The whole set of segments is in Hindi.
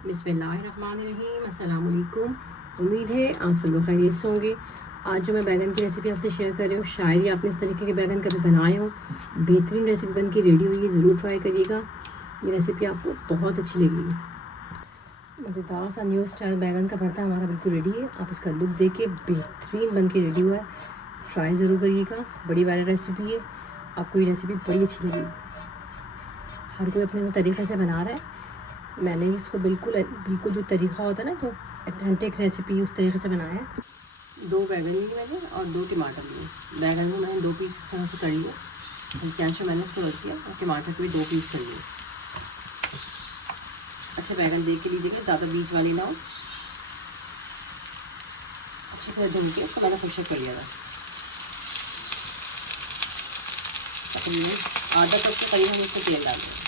बिस्मिल्लाहिर्रहमानिर्रहीम। अस्सलाम वालेकुम। उम्मीद है आप सब लोग खैरियत से होंगे। आज जो मैं बैगन की रेसिपी आपसे शेयर कर रही हूँ, शायद ही आपने इस तरीके के बैगन कभी बनाए हो। बेहतरीन रेसिपी बन के रेडी हुई है, ज़रूर ट्राई करिएगा। ये रेसिपी आपको बहुत अच्छी लगेगी। मज़ेदार सा न्यू स्टाइल बैगन का भरता हमारा बिल्कुल रेडी है। आप इसका लुक देखिए, बेहतरीन बन के रेडी हुआ है। ट्राई ज़रूर करिएगा, बड़ी वाली रेसिपी है। आपको ये रेसिपी बड़ी अच्छी लगेगी। हर कोई अपने तरीक़े से बना रहा है। मैंने इसको बिल्कुल जो तरीक़ा होता है ना, जो ऑथेंटिक रेसिपी, उस तरीके से बनाया है। 2 बैगन लिए मैंने और 2 टमाटर लिए। बैगन को मैंने 2 पीस इस तरह से कर लिया, कैंच में मैंने इसको रख दिया, और टमाटर को भी 2 पीस कर लिए। अच्छा, बैगन देख के लीजिएगा, ज़्यादा बीज वाली ना हो। अच्छी तरह धुल के इसको मैंने फ्रेश कर लिया था। आधा कप के करीब हम इसको तेल डाल देंगे।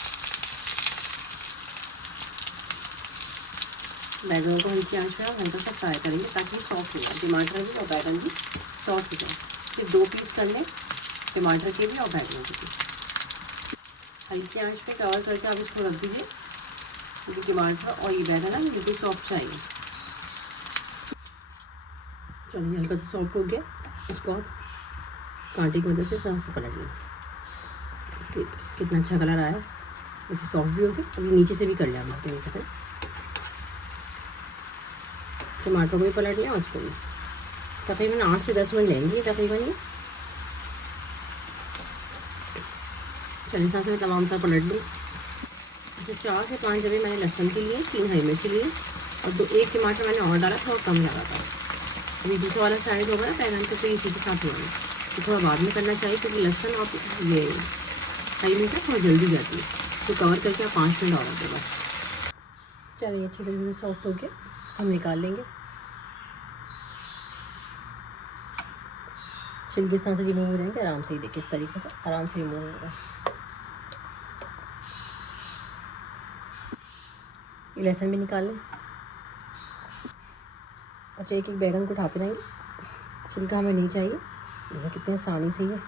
बैगनों को हल्की आंच पर हल्का सा फ्राई करेंगे ताकि सॉफ्ट हो जाए। टमाटर भी और बैगन भी सॉफ्ट हो जाए। फिर 2 पीस कर लें, टमाटर के भी और बैगनों के भी। हल्की आंच पे कवर करके आप इसको रख दीजिए, क्योंकि टमाटर और ये बैगन ना बिल्कुल सॉफ्ट चाहिए। चलिए, हल्का सा सॉफ्ट हो गया, इसको आप कांटे की मदद से साफ से पलट लें। कितना अच्छा कलर आया, वैसे सॉफ्ट भी हो गया। अभी नीचे से भी कर लिया हमने तरीके से। टमाटर को भी पलट लिया, उसको भी तकरीबन 8 से 10 मिनट लेंगे तकरीबन ये। चलिए, साथ में तमाम सा पलट ली। अच्छा, 4 से 5 जबे मैंने लहसुन के लिए, 3 हरी मिर्ची लिए, और 1 टमाटर मैंने और डाला, थोड़ा कम लगा था। अभी दूसरा वाला साइड होगा ना बैगन को, तो इसी के साथ होगा, तो थोड़ा बाद में करना चाहिए, क्योंकि लहसुन और ये हरी मिर्च थोड़ा जल्दी जाती है। तो कवर करके आप 5 मिनट और रखें बस। चलिए, अच्छी तरीके से सॉफ्ट हो गया, हम निकाल लेंगे। छिलके इस तरह से रिमूव हो जाएंगे आराम से ही। देखिए, इस तरीके से आराम से रिमूव होगा। ये लहसुन भी निकाल लें। अच्छा, एक बैगन को उठाते रहेंगे, छिलका हमें नहीं चाहिए। ये कितने आसानी से ये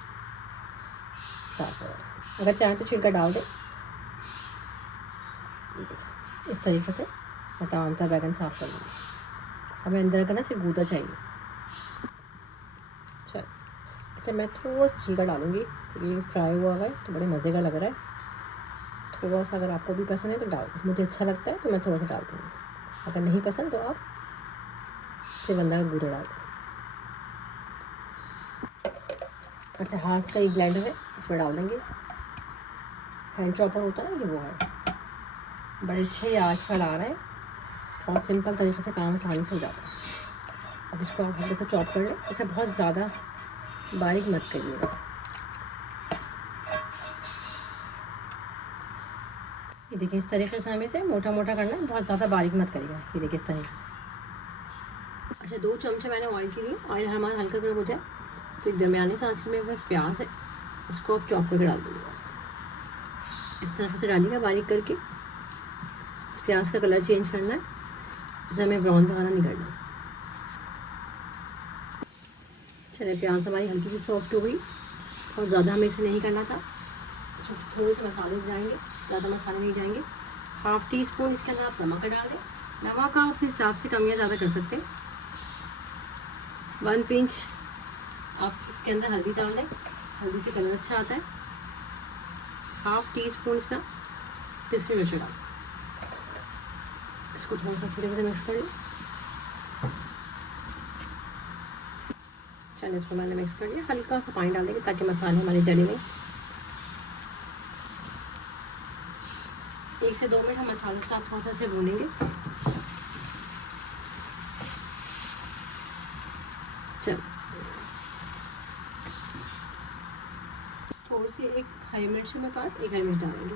साफ हो रहा है। अगर चाहें तो छिलका डाल दें। इस तरीके से मैं तमाम सा बैगन साफ़ कर लूँगी। हमें अंदर का ना सिर्फ गूदा चाहिए। चल, अच्छा, मैं थोड़ा सा छिलका डालूँगी, क्योंकि ये फ्राई हुआ है तो बड़े मज़े का लग रहा है। थोड़ा सा, अगर आपको भी पसंद है तो डाल दो। मुझे अच्छा लगता है तो मैं थोड़ा सा डाल दूँगी। अगर नहीं पसंद तो आप सिर्फ अंदर का गूदा डाल दो। अच्छा, हाथ का एक ब्लेंडर है, इसमें डाल देंगे। हैंड चॉपर होता है ना, ये वो है। बड़े अच्छे आज कल आ रहा है, बहुत सिंपल तरीके से काम आसानी से हो जाता है। अब इसको आप हल्के से चॉप कर लें। अच्छा, बहुत ज़्यादा बारीक मत करिएगा। ये देखिए, इस तरीके से हमें इसे मोटा मोटा करना है, बहुत ज़्यादा बारीक मत करिएगा। ये देखिए, इस तरीके से। अच्छा, 2 चमचे मैंने ऑयल के लिए। ऑयल हमारा हल्का गर्म हो जाए तो एक दरमियानी साँच में बस प्याज है, इसको आप चॉप करके डाल दीजिएगा। इस तरह से डालिएगा बारीक करके। इस प्याज का कलर चेंज करना है, इसे हमें ब्राउन वगैरह नहीं करना। चलिए, प्याज हमारी हल्की सी सॉफ्ट हो गई, और ज़्यादा हमें इसे नहीं करना था। इसमें थोड़े से मसाले जाएंगे, ज़्यादा मसाले नहीं जाएंगे। 1/2 टीस्पून इसके अंदर आप नमक डाल दें। नमक आप अपने हिसाब से कम या ज़्यादा कर सकते हैं। 1 पिंच आप इसके अंदर हल्दी डाल दें, हल्दी से कलर अच्छा आता है। 1/2 टीस्पून इसका पिसी मिर्च डाल, इसको थोड़ा सा अच्छी तरह से मिक्स कर लें। चलिए, इसको मैंने मिक्स कर लिया। हल्का सा पानी डाल देंगे ताकि मसाले हमारे जले नहीं। 1 से 2 मिनट हम मसालों के साथ थोड़ा सा इसे भूनेंगे। चल, थोड़ी सी एक हरी मिर्च मेरे पास, 1 हरी मिर्च डालेंगे।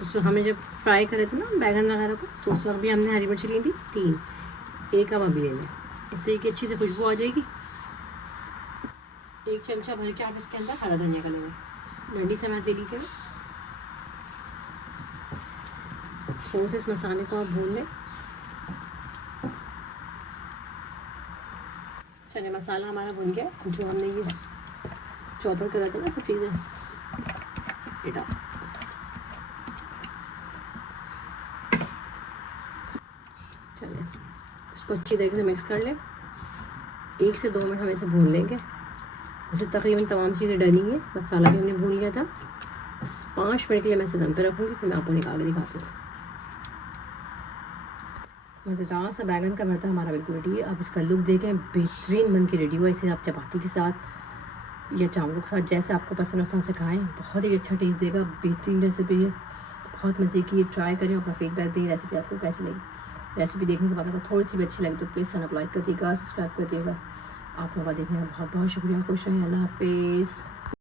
उसको हमने जब फ्राई करे थे ना बैगन वगैरह को, तो उस वक्त भी हमने हरी मिर्च ली थी 3। एक अब अभी ले लें, इससे एक अच्छी से खुशबू आ जाएगी। 1 चमचा भर के आप इसके अंदर हरा धनिया का लेंगे, मंडी से ले लीजिएगा। थोड़ा से इस मसाले को आप भून लें। चलिए, मसाला हमारा भुन गया। जो हमने ये चॉपर करा था ना सफ़ेद, ये डाल चलें इसको अच्छी तरीके से मिक्स कर लें। 1 से 2 मिनट हम इसे भून लेंगे। वैसे तकरीबन तमाम चीज़ें डली हैं, मसाला भी हमने भून लिया था। बस 5 मिनट के लिए मैं इसे दम पे रखूँगी, फिर मैं आपको निकाल के दिखाती हूँ। मज़ेदार सा बैगन का भरता हमारा बिल्कुल रेडी है। आप इसका लुक देखें, बेहतरीन बन के रेडी हुआ। इसे आप चपाती के साथ या चावलों के साथ जैसे आपको पसंद है उस तरह से खाएँ, बहुत ही अच्छा टेस्ट देगा। बेहतरीन रेसिपी है, बहुत मज़े की। ट्राई करें, अपना फीडबैक दें रेसिपी आपको कैसी लगी। रेसिपी देखने के बाद अगर थोड़ी सी भी अच्छी लगी तो प्लीज़ चैनल को लाइक कर दिएगा, सब्सक्राइब कर दिएगा। आप लोगों का देखने का बहुत बहुत शुक्रिया। खुश रहें, अल्लाह हाफिज़।